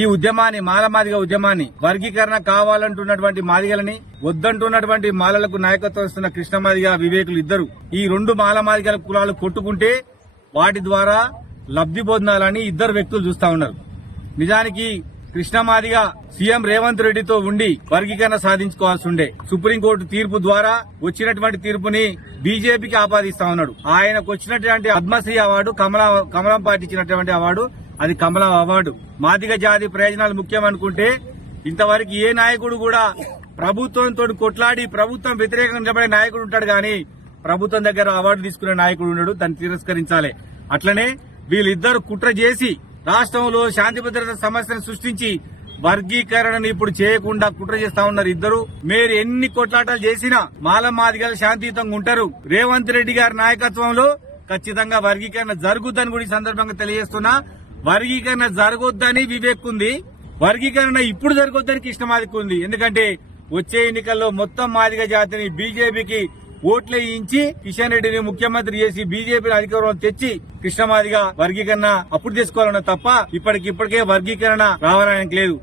ఈ ఉద్యమాన్ని మాలమాదిగ ఉద్యమాన్ని వర్గీకరణ కావాలంటున్నటువంటి మాదిగలని వద్దంటున్నటువంటి మాలలకు నాయకత్వం ఇస్తున్న కృష్ణమాదిగ వివేకులు ఇద్దరు ఈ రెండు మాలమాదిగల కులాలు కొట్టుకుంటే వాటి ద్వారా లబ్ధి పొందాలని ఇద్దరు వ్యక్తులు చూస్తా ఉన్నారు. నిజానికి కృష్ణమాదిగ సీఎం రేవంత్ రెడ్డితో ఉండి వర్గీకరణ సాధించుకోవాల్సి ఉండే. సుప్రీంకోర్టు తీర్పు ద్వారా వచ్చినటువంటి తీర్పుని బీజేపీకి ఆపాదిస్తా ఉన్నాడు. ఆయనకు వచ్చినటువంటి పద్మశ్రీ అవార్డు కమలం పార్టీ ఇచ్చినటువంటి అవార్డు, అది కమలం అవార్డు. మాదిగ జాతి ప్రయోజనాలు ముఖ్యం అనుకుంటే ఇంతవరకు ఏ నాయకుడు కూడా ప్రభుత్వంతో కొట్లాడి ప్రభుత్వం వ్యతిరేకంగా నిలబడే నాయకుడు ఉంటాడు గాని ప్రభుత్వం దగ్గర అవార్డు తీసుకునే నాయకుడు ఉన్నాడు. దాన్ని తిరస్కరించాలి. అట్లనే వీళ్ళిద్దరు కుట్ర చేసి రాష్ట్రంలో శాంతి భద్రత సమస్యను సృష్టించి వర్గీకరణను ఇప్పుడు చేయకుండా కుట్ర చేస్తా ఉన్నారు ఇద్దరు. మీరు ఎన్ని కొట్లాటాలు చేసినా మాదిగలు శాంతియుతంగా ఉంటారు. రేవంత్ రెడ్డి గారి నాయకత్వంలో ఖచ్చితంగా వర్గీకరణ జరుగుద్దని కూడా ఈ సందర్భంగా తెలియజేస్తున్నా. వర్గీకరణ జరగొద్దని వివేక్ ఉంది, వర్గీకరణ ఇప్పుడు జరగొద్దని కృష్ణమాదిగ ఉంది. ఎందుకంటే వచ్చే ఎన్నికల్లో మొత్తం మాదిగ జాతిని బీజేపీకి ఓట్లు వేయించి కిషన్ రెడ్డిని ముఖ్యమంత్రి చేసి బీజేపీ అధికారంలో తెచ్చి కృష్ణమాదిగ వర్గీకరణ అప్పుడు చేసుకోవాలన్న తప్ప ఇప్పటికే వర్గీకరణ రావాలని లేదు.